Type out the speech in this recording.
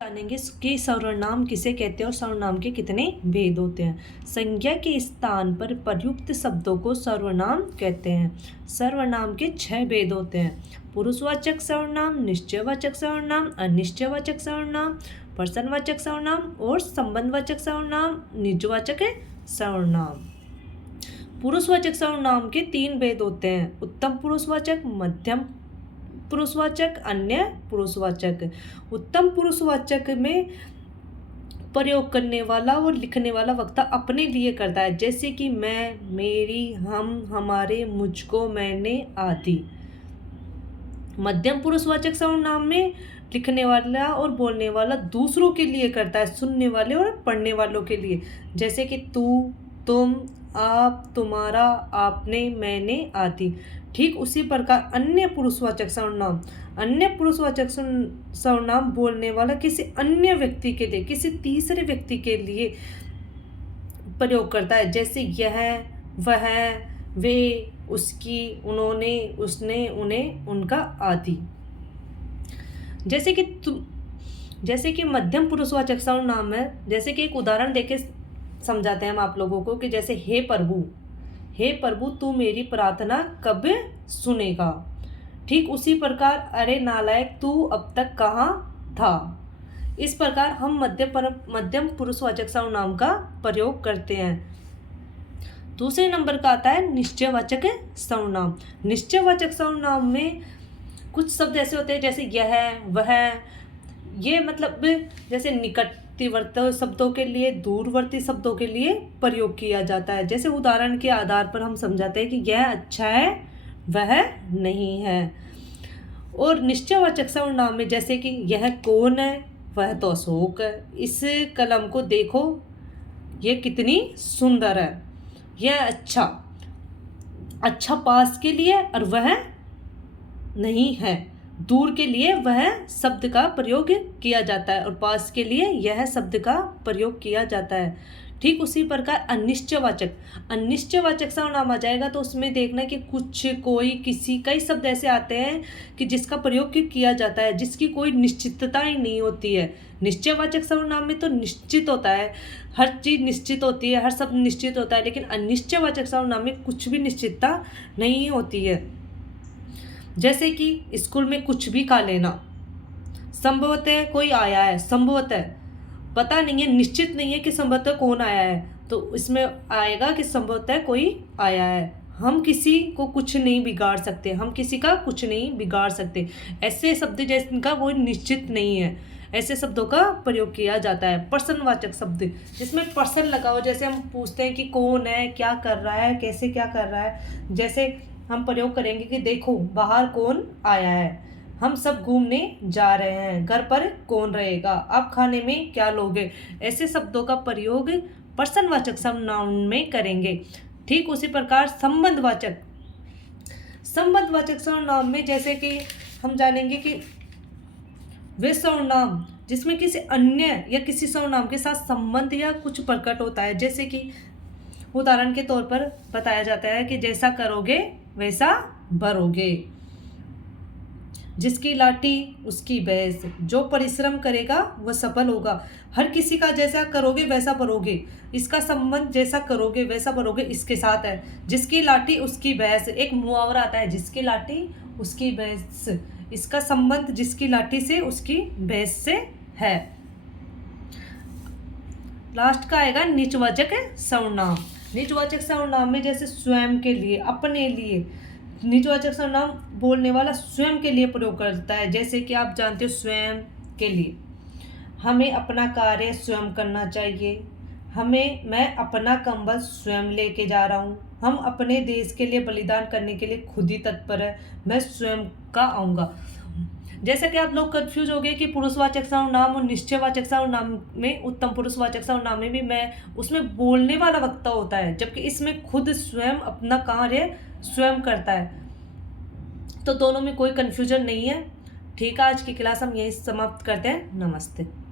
जानेंगे कि सर्वनाम किसे कहते हैं और सर्वनाम के कितने भेद होते हैं। संज्ञा के स्थान पर प्रयुक्त शब्दों को सर्वनाम कहते हैं। सर्वनाम के 6 भेद होते हैं। पुरुषवाचक सर्वनाम, निश्चयवाचक सर्वनाम, अनिश्चयवाचक सर्वनाम, प्रश्नवाचक सर्वनाम और संबंधवाचक सर्वनाम, निजवाचक सर्वनाम। पुरुषवाचक सर्वनाम के 3 भेद होते हैं। उत्तम पुरुषवाचक, मध्यम पुरुषवाचक, अन्य पुरुषवाचक। उत्तम पुरुषवाचक में प्रयोग करने वाला और लिखने वाला वक्ता अपने लिए करता है, जैसे कि मैं, मेरी, हम, हमारे, मुझको, मैंने आदि। मध्यम पुरुषवाचक सर्वनाम में लिखने वाला और बोलने वाला दूसरों के लिए करता है, सुनने वाले और पढ़ने वालों के लिए, जैसे कि तू, तुम, आप, तुम्हारा, आपने, मैंने आदि। ठीक उसी प्रकार अन्य पुरुषवाचक सर्वनाम, अन्य पुरुषवाचक सर्वनाम बोलने वाला किसी अन्य व्यक्ति के लिए, किसी तीसरे व्यक्ति के लिए प्रयोग करता है, जैसे यह, वह, वे, उसकी, उन्होंने, उसने, उन्हें, उनका आदि। जैसे कि मध्यम पुरुषवाचक सर्वनाम है, जैसे कि एक उदाहरण देके समझाते हैं हम आप लोगों को कि जैसे हे प्रभु तू मेरी प्रार्थना कब सुनेगा। ठीक उसी प्रकार अरे नालायक तू अब तक कहाँ था। इस प्रकार हम मध्यम पुरुषवाचक सर्वनाम का प्रयोग करते हैं। दूसरे नंबर का आता है निश्चयवाचक सर्वनाम। निश्चयवाचक सर्वनाम में कुछ शब्द ऐसे होते हैं जैसे यह, वह, ये मतलब जैसे निकटवर्ती शब्दों के लिए, दूरवर्ती शब्दों के लिए प्रयोग किया जाता है। जैसे उदाहरण के आधार पर हम समझाते हैं कि यह अच्छा है, वह नहीं है। और निश्चयवाचक सर्वनाम में जैसे कि यह कौन है, वह तो अशोक है, इस कलम को देखो ये कितनी सुंदर है। यह अच्छा पास के लिए और वह नहीं है। दूर के लिए वह शब्द का प्रयोग किया जाता है और पास के लिए यह शब्द का प्रयोग किया जाता है। ठीक उसी प्रकार अनिश्चयवाचक सर्वनाम आ जाएगा तो उसमें देखना कि कुछ, कोई, किसी, कई शब्द ऐसे आते हैं कि जिसका प्रयोग किया जाता है, जिसकी कोई निश्चितता ही नहीं होती है। निश्चयवाचक सर्वनाम में तो निश्चित होता है, हर चीज़ निश्चित होती है, हर शब्द निश्चित होता है, लेकिन अनिश्चयवाचक सर्वनाम में कुछ भी निश्चितता नहीं होती है। जैसे कि स्कूल में कुछ भी खा लेना, संभवतः कोई आया है, संभवतः पता नहीं है, निश्चित नहीं है कि संभवतः कौन आया है, तो इसमें आएगा कि संभवतः कोई आया है। हम किसी को कुछ नहीं बिगाड़ सकते, हम किसी का कुछ नहीं बिगाड़ सकते। ऐसे शब्द जिनका वो निश्चित नहीं है, ऐसे शब्दों का प्रयोग किया जाता है। प्रश्नवाचक शब्द जिसमें प्रश्न लगा हो, जैसे हम पूछते हैं कि कौन है, क्या कर रहा है, कैसे क्या कर रहा है। जैसे हम प्रयोग करेंगे कि देखो बाहर कौन आया है, हम सब घूमने जा रहे हैं, घर पर कौन रहेगा, आप खाने में क्या लोगे। ऐसे शब्दों का प्रयोग प्रश्नवाचक सर्वनाम में करेंगे। ठीक उसी प्रकार संबंधवाचक सर्वनाम में जैसे कि हम जानेंगे कि वे सर्वनाम जिसमें किसी अन्य या किसी सर्वनाम के साथ संबंध या कुछ प्रकट होता है, जैसे कि उदाहरण के तौर पर बताया जाता है कि जैसा करोगे वैसा भरोगे, जिसकी लाठी उसकी भैंस, जो परिश्रम करेगा वह सफल होगा, हर किसी का जैसा करोगे वैसा भरोगे, इसका संबंध जैसा करोगे वैसा भरोगे इसके साथ है। जिसकी लाठी उसकी भैंस, एक मुहावरा आता है जिसकी लाठी उसकी भैंस, इसका संबंध जिसकी लाठी से उसकी भैंस से है। लास्ट का आएगा निजवाचक सर्वनाम। निजवाचक सर्वनाम में जैसे स्वयं के लिए, अपने लिए, निजवाचक सर्वनाम बोलने वाला स्वयं के लिए प्रयोग करता है। जैसे कि आप जानते हो स्वयं के लिए, हमें अपना कार्य स्वयं करना चाहिए, मैं अपना कंबल स्वयं लेके जा रहा हूँ, हम अपने देश के लिए बलिदान करने के लिए खुद ही तत्पर है, मैं स्वयं का आऊँगा। जैसा कि आप लोग कंफ्यूज हो गए कि पुरुषवाचक सर्वनाम और निश्चयवाचक सर्वनाम में, उत्तम पुरुषवाचक सर्वनाम में भी उसमें बोलने वाला वक्ता होता है, जबकि इसमें खुद स्वयं अपना कार्य स्वयं करता है, तो दोनों में कोई कंफ्यूजन नहीं है। ठीक है, आज की क्लास हम यही समाप्त करते हैं। नमस्ते।